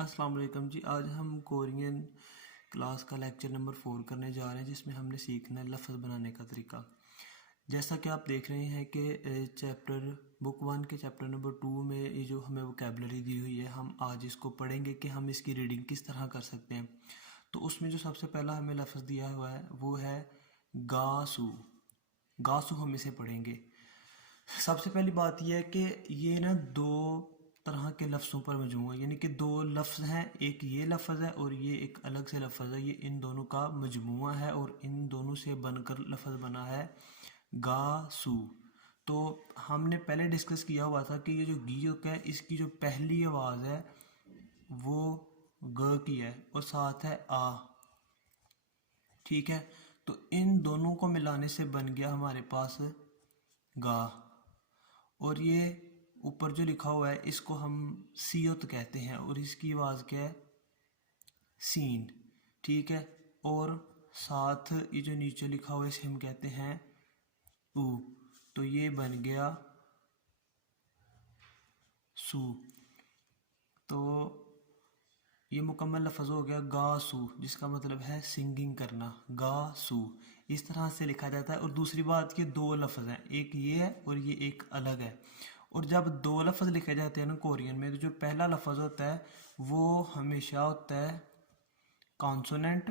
अस्सलाम वालेकुम जी। आज हम कोरियन क्लास का लेक्चर नंबर 4 करने जा रहे हैं, जिसमें हमने सीखना है लफ्ज़ बनाने का तरीका। जैसा कि आप देख रहे हैं कि बुक 1 के चैप्टर नंबर 2 में ये जो हमें वोकैबुलरी दी हुई है, हम आज इसको पढ़ेंगे कि हम इसकी रीडिंग किस तरह कर सकते हैं। तो उसमें जो सबसे पहला हमें लफ्ज़ दिया हुआ है वो है गासू। गासू हम इसे पढ़ेंगे। सबसे पहली बात यह है कि ये ना दो तरह के लफ्ज़ों पर मजमू है, यानी कि दो लफ्ज़ हैं, एक ये लफ्ज़ है और ये एक अलग से लफ्ज़ है। ये इन दोनों का मजमुआ है और इन दोनों से बनकर लफ्ज़ बना है गासू। तो हमने पहले डिस्कस किया हुआ था कि ये जो गी है, इसकी जो पहली आवाज़ है वो ग की है और साथ है आ। ठीक है, तो इन दोनों को मिलाने से बन गया हमारे पास गा। और ये ऊपर जो लिखा हुआ है इसको हम सियत कहते हैं और इसकी आवाज़ क्या है, सीन। ठीक है, और साथ ये जो नीचे लिखा हुआ है इसे हम कहते हैं ऊ। तो ये बन गया सू। तो ये मुकम्मल लफ्ज़ हो गया गासू, जिसका मतलब है सिंगिंग करना, गासू। इस तरह से लिखा जाता है। और दूसरी बात कि दो लफ्ज़ हैं, एक ये है और ये एक अलग है। और जब दो लफ्ज़ लिखे जाते हैं ना कोरियन में, तो जो पहला लफ्ज़ होता है वो हमेशा होता है कॉन्सोनेंट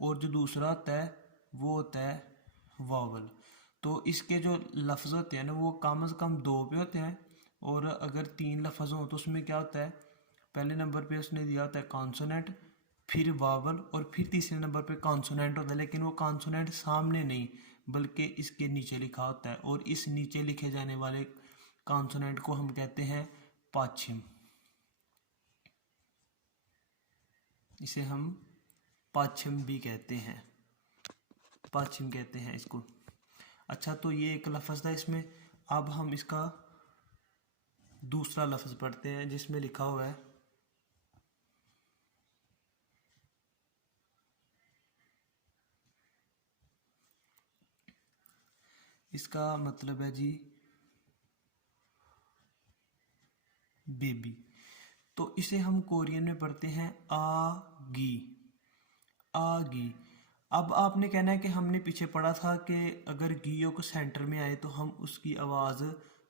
और जो दूसरा होता है वो होता है वावल। तो इसके जो लफ्ज़ होते हैं ना वो कम से कम दो पे होते हैं, और अगर तीन लफ्ज़ हों तो उसमें क्या होता है, पहले नंबर पे उसने दिया होता है कॉन्सोनेंट, फिर वावल और फिर तीसरे नंबर पे कॉन्सोनेंट होता है। लेकिन वो कॉन्सोनेंट सामने नहीं बल्कि इसके नीचे लिखा होता है, और इस नीचे लिखे जाने वाले कॉन्सोनेंट को हम कहते हैं पाछिम। इसे हम पाछिम भी कहते हैं, पाछिम कहते हैं इसको। अच्छा, तो ये एक लफ्ज़ था इसमें। अब हम इसका दूसरा लफ्ज़ पढ़ते हैं जिसमें लिखा हुआ है इसका मतलब है जी बेबी। तो इसे हम कोरियन में पढ़ते हैं आगी, आगी। अब आपने कहना है कि हमने पीछे पढ़ा था कि अगर गियो को सेंटर में आए तो हम उसकी आवाज़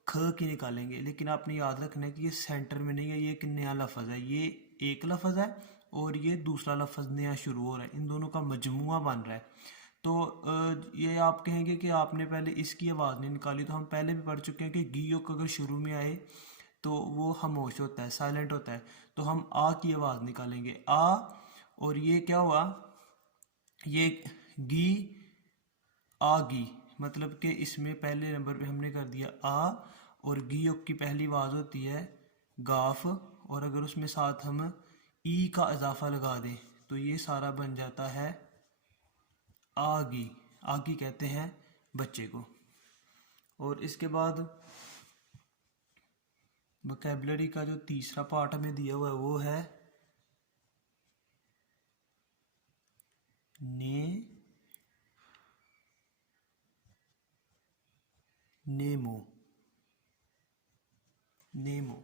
ख की निकालेंगे, लेकिन आपने याद रखना है कि ये सेंटर में नहीं है, ये एक नया लफ्ज़ है। ये एक लफ्ज़ है और ये दूसरा लफ्ज़ नया शुरू हो रहा है, इन दोनों का मजमुआ बन रहा है। तो ये आप कहेंगे कि आपने पहले इसकी आवाज़ नहीं निकाली, तो हम पहले भी पढ़ चुके हैं कि गियो को अगर शुरू में आए तो वो खामोश होता है, साइलेंट होता है। तो हम आ की आवाज़ निकालेंगे, आ। और ये क्या हुआ, ये गी आगी, मतलब कि इसमें पहले नंबर पे हमने कर दिया आ, और गी की पहली आवाज़ होती है गाफ, और अगर उसमें साथ हम ई का इजाफा लगा दें तो ये सारा बन जाता है आगी। आगी कहते हैं बच्चे को। और इसके बाद वोकैबुलरी का जो तीसरा पार्ट हमें दिया हुआ है वो है नेमो, नेमो।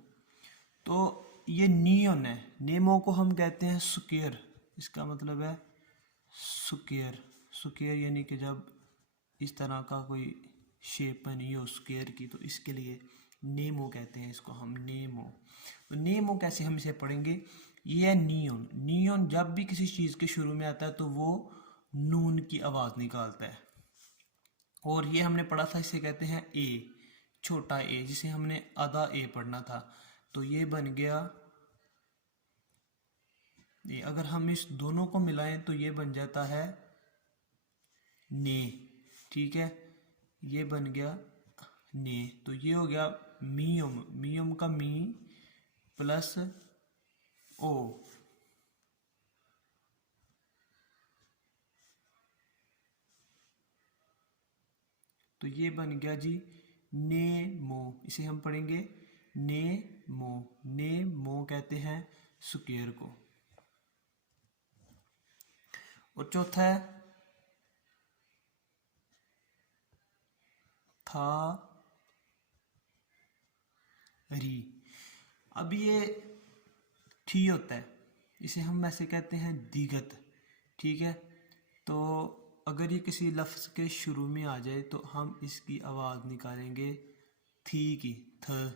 तो ये नियन है, नेमो को हम कहते हैं सुकेयर। इसका मतलब है सुकेयर, सुकेयर यानी कि जब इस तरह का कोई शेप बनी हो स्क्वायर की, तो इसके लिए नेमो कहते हैं इसको हम, नेमो। तो नेमो कैसे हम इसे पढ़ेंगे, ये है नियन। नियन जब भी किसी चीज़ के शुरू में आता है तो वो नून की आवाज़ निकालता है। और ये हमने पढ़ा था, इसे कहते हैं ए, छोटा ए, जिसे हमने आधा ए पढ़ना था। तो ये बन गया ये। अगर हम इस दोनों को मिलाएं तो ये बन जाता है ने। ठीक है, ये बन गया ने। तो ये हो गया मियम, मियम का मी प्लस ओ। तो ये बन गया जी नेमो। इसे हम पढ़ेंगे नेमो, नेमो कहते हैं स्क्वायर को। और चौथा है था री। अब ये थी होता है, इसे हम ऐसे कहते हैं दीगत। ठीक है, तो अगर ये किसी लफ्ज़ के शुरू में आ जाए तो हम इसकी आवाज़ निकालेंगे थी की, थ।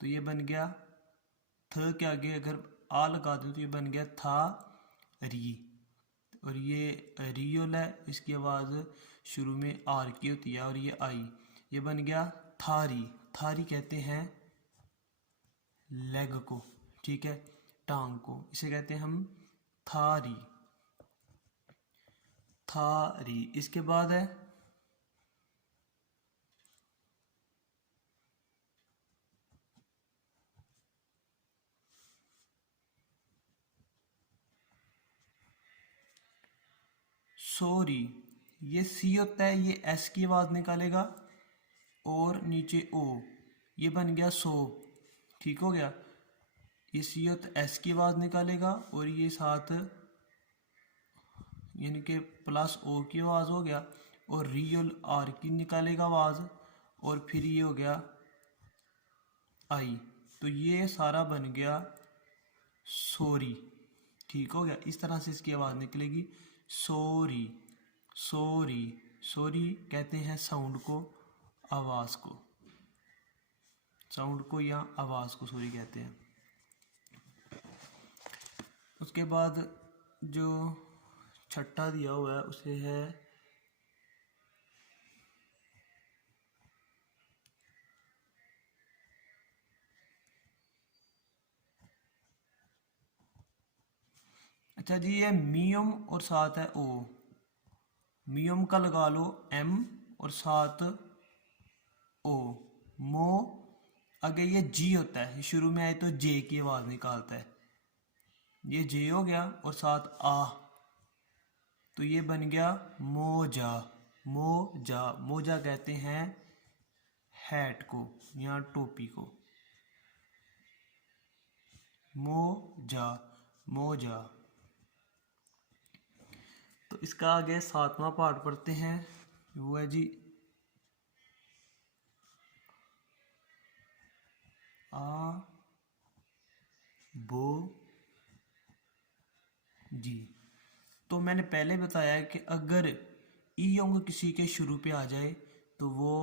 तो ये बन गया थ के आगे अगर आ लगा दें तो ये बन गया था री। और ये रियोल है, इसकी आवाज़ शुरू में आर की होती है और ये आई, ये बन गया थारी। थारी कहते हैं लेग को, ठीक है, टांग को, इसे कहते हैं हम थारी। थारी। इसके बाद है सोरी। ये सी होता है, ये एस की आवाज़ निकालेगा और नीचे ओ, ये बन गया सो। ठीक हो गया, ये सी होता एस की आवाज़ निकालेगा और ये साथ यानी कि प्लस ओ की आवाज़ हो गया और रियल आर की निकालेगा आवाज़ और फिर ये हो गया आई। तो ये सारा बन गया सोरी। ठीक हो गया, इस तरह से इसकी आवाज़ निकलेगी सोरी। सोरी। सोरी कहते हैं साउंड को, आवाज़ को, साउंड को या आवाज़ को सोरी कहते हैं। उसके बाद जो छठा दिया हुआ है उसे है अच्छा जी, ये मियम और साथ है ओ। मियम का लगा लो एम और साथ ओ, मो। आगे ये जी होता है, शुरू में आए तो जे की आवाज़ निकालता है, ये जे हो गया और साथ आ, तो ये बन गया मोजा। मोजा। मोजा कहते हैं हैट को या टोपी को। मोजा। मोजा। तो इसका आगे सातवां पार्ट पढ़ते हैं, वो है जी आ बो जी। तो मैंने पहले बताया कि अगर ई योंग किसी के शुरू पे आ जाए तो वो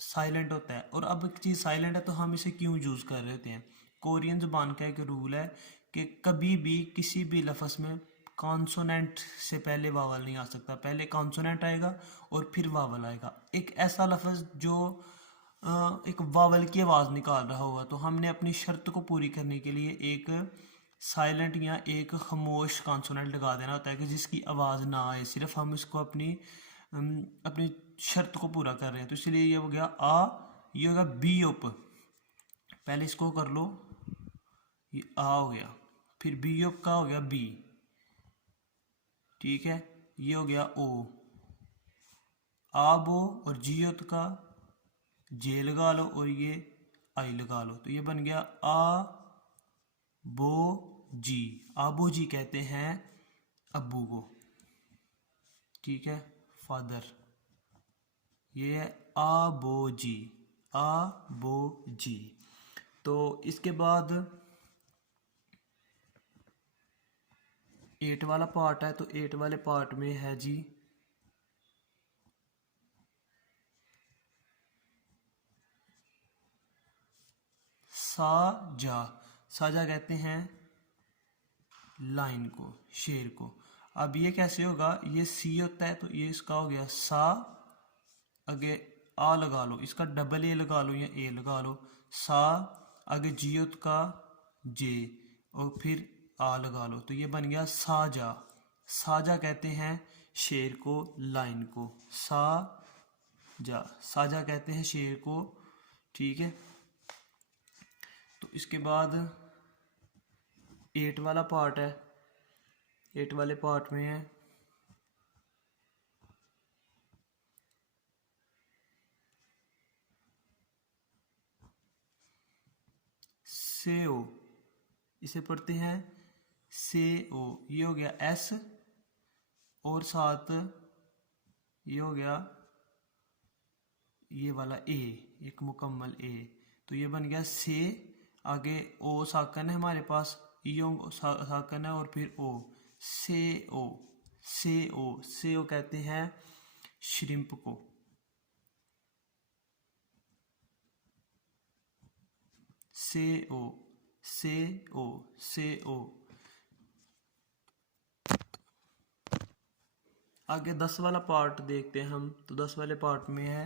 साइलेंट होता है। और अब एक चीज़ साइलेंट है तो हम इसे क्यों यूज़ कर रहे होते हैं? कोरियन ज़बान का एक रूल है कि कभी भी किसी भी लफ्ज़ में कॉन्सोनेंट से पहले वावल नहीं आ सकता, पहले कॉन्सोनेंट आएगा और फिर वावल आएगा। एक ऐसा लफ्ज़ जो एक वावल की आवाज़ निकाल रहा होगा तो हमने अपनी शर्त को पूरी करने के लिए एक साइलेंट या एक खामोश कॉन्सोनेंट लगा देना होता है कि जिसकी आवाज़ ना आए, सिर्फ हम इसको अपनी शर्त को पूरा कर रहे हैं। तो इसलिए ये हो गया आ, ये होगा बी ओप, पहले इसको कर लो, ये आ हो गया, फिर बी ओप का हो गया बी, ठीक है, ये हो गया ओ, आ बो और जी ओत का जे लगा लो और ये आई लगा लो, तो ये बन गया आ बो जी। आबो जी कहते हैं अब्बू को, ठीक है, फादर। ये है आबो जी। आबो जी। तो इसके बाद 8 वाला पार्ट है, तो 8 वाले पार्ट में है जी साजा। साजा कहते हैं लाइन को, शेर को। अब ये कैसे होगा, ये सी होता है तो ये इसका हो गया सा, आगे आ लगा लो, इसका डबल ए लगा लो या ए लगा लो, सा, आगे जियोत का जे और फिर आ लगा लो, तो ये बन गया साजा। साजा कहते हैं शेर को, लाइन को, साजा। साजा कहते हैं शेर को, ठीक है। तो इसके बाद 8 वाला पार्ट है, 8 वाले पार्ट में है से ओ, इसे पढ़ते हैं से ओ। ये हो गया एस और साथ ये हो गया ये वाला ए, एक मुकम्मल ए, तो ये बन गया से, आगे ओ साकन है हमारे पास, ईयों साकन है और फिर ओ, से ओ, से ओ, से ओ कहते हैं श्रिम्प को। से ओ, से ओ, से ओ। आगे 10 वाला पार्ट देखते हैं हम। तो 10 वाले पार्ट में है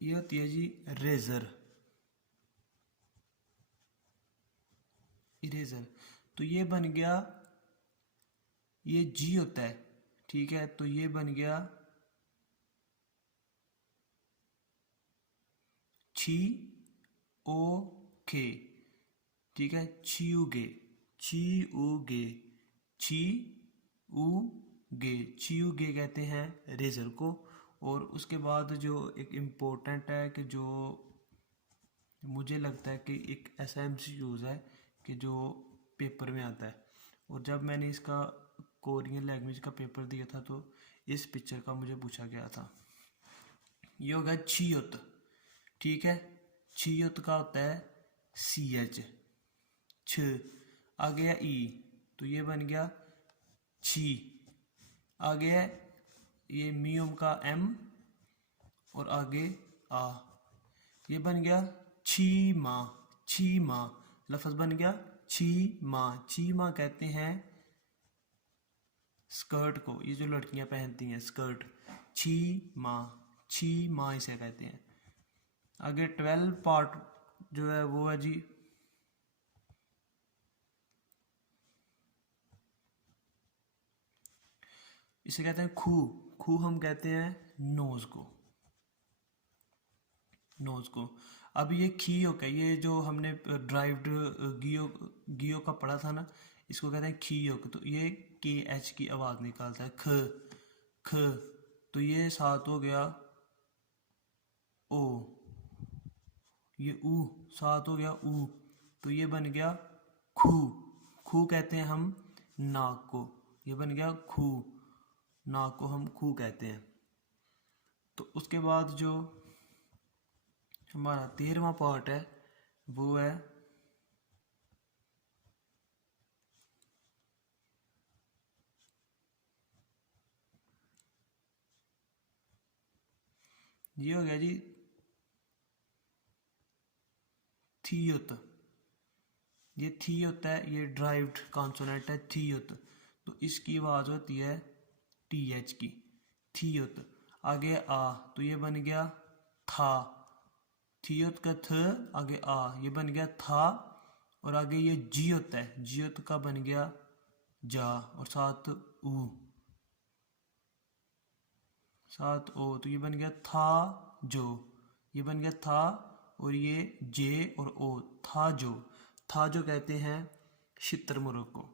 ये होती है जी रेजर, इरेजर। तो ये बन गया, ये जी होता है, ठीक है। तो ये बन गया छी ओ के, ठीक है। छियुगे, छियुगे, छी उ गे, छियुगे कहते हैं रेजर को। और उसके बाद जो एक इम्पोर्टेंट है कि जो मुझे लगता है कि एक ऐसा एमसीक्यूज है कि जो पेपर में आता है, और जब मैंने इसका कोरियन लैंग्वेज का पेपर दिया था तो इस पिक्चर का मुझे पूछा गया था। ये होगा छियुत, ठीक है। छियुत का होता है सी एच, छ। आ गया ई, तो ये बन गया छी। आ गया ये मियोम का एम, और आगे आ, ये बन गया छी माँ, छी माँ। लफ्ज बन गया छी माँ। छी माँ कहते हैं स्कर्ट को, ये जो लड़कियां पहनती हैं स्कर्ट, छी माँ, छी माँ इसे कहते हैं। आगे 12 पार्ट जो है वो है जी इसे कहते हैं खू। खू हम कहते हैं नोज को, नोज को। अब ये खी हो गया, ये जो हमने ड्राइव्ड गियो, गियो का पढ़ा था ना, इसको कहते हैं खी हो। तो ये के एच की आवाज़ निकालता है, ख ख। तो ये साथ हो गया ओ, ये ऊ साथ हो गया ऊ। तो ये बन गया खू। खू कहते हैं हम नाक को, ये बन गया खू। नाक को हम खू कहते हैं। तो उसके बाद जो हमारा 13वां पार्ट है वो है ये हो गया जी थियुत। ये थी होता है, ये ड्राइव्ड कॉन्सोनेंट है थियुत। तो इसकी आवाज़ होती है टी एच की, थियुत। आगे आ, तो ये बन गया था। थियुत का थ, आगे आ, ये बन गया था। और आगे ये जी होता है, जियत का बन गया जा, और साथ ऊ, साथ ओ। तो ये बन गया था जो, ये बन गया था। और ये जे और ओ, था जो। था जो कहते हैं शुतुरमुर्ग को,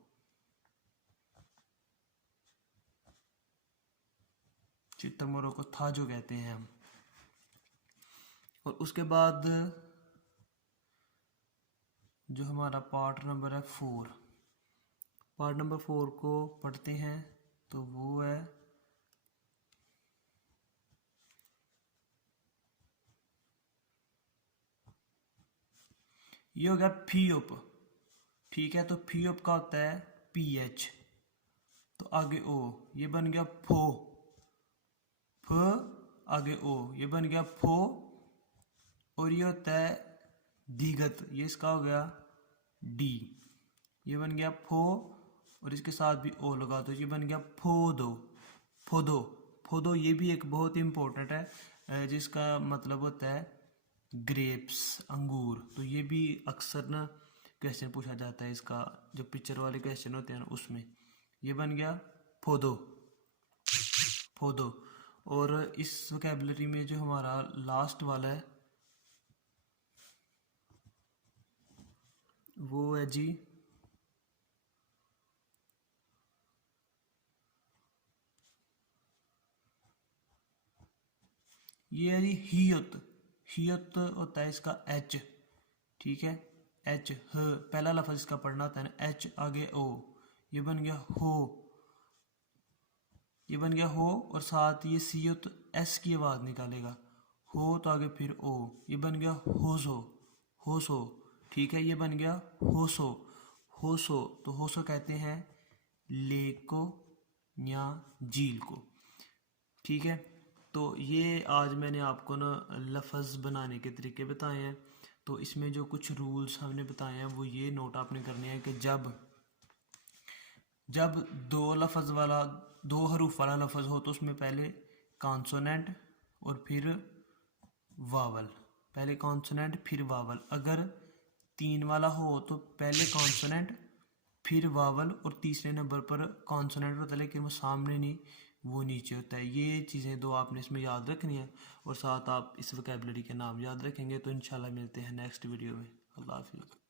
शुतुरमुर्ग को था जो कहते हैं हम। और उसके बाद जो हमारा पार्ट नंबर है 4, पार्ट नंबर 4 को पढ़ते हैं। तो वो है ये हो गया फीओप, ठीक है। तो फीओप का होता है पी एच। तो आगे ओ, ये बन गया फो, फ। आगे ओ, ये बन गया फो। और ये होता है दीगत, ये इसका हो गया डी, ये बन गया फो। और इसके साथ भी ओ लगा दो, ये बन गया फोदो, फोदो, फोदो। ये भी एक बहुत इंपॉर्टेंट है जिसका मतलब होता है ग्रेप्स, अंगूर। तो ये भी अक्सर ना क्वेश्चन पूछा जाता है इसका, जो पिक्चर वाले क्वेश्चन होते हैं ना उसमें। ये बन गया फोदो, फोदो। और इस वोकैबुलरी में जो हमारा लास्ट वाला है वो है जी ये है जी हियत। हियत होता है इसका एच, ठीक है। एच ह, पहला लफ्ज़ इसका पढ़ना होता है ना, एच आगे ओ, ये बन गया हो, ये बन गया हो, और साथ ये सी हो तो एस की आवाज़ निकालेगा, हो तो आगे फिर ओ, ये बन गया होसो, होसो। ठीक है, ये बन गया होसो, होसो। तो होसो कहते हैं लेक को या झील को। ठीक है, तो ये आज मैंने आपको ना लफ्ज़ बनाने के तरीके बताए हैं। तो इसमें जो कुछ रूल्स हमने बताए हैं वो ये नोट आपने करने हैं कि जब दो हरूफ वाला लफ्ज़ हो तो उसमें पहले कॉन्सोनेंट और फिर वावल, पहले कॉन्सोनेंट फिर वावल। अगर 3 वाला हो तो पहले कॉन्सोनेंट फिर वावल और तीसरे नंबर पर कॉन्सोनेंट होता है, लेकिन वो सामने नहीं, वो नीचे होता है। ये चीज़ें दो आपने इसमें याद रखनी है, और साथ आप इस वोकैबुलरी के नाम याद रखेंगे। तो इंशाल्लाह मिलते हैं नेक्स्ट वीडियो में। अल्लाह हाफिज़।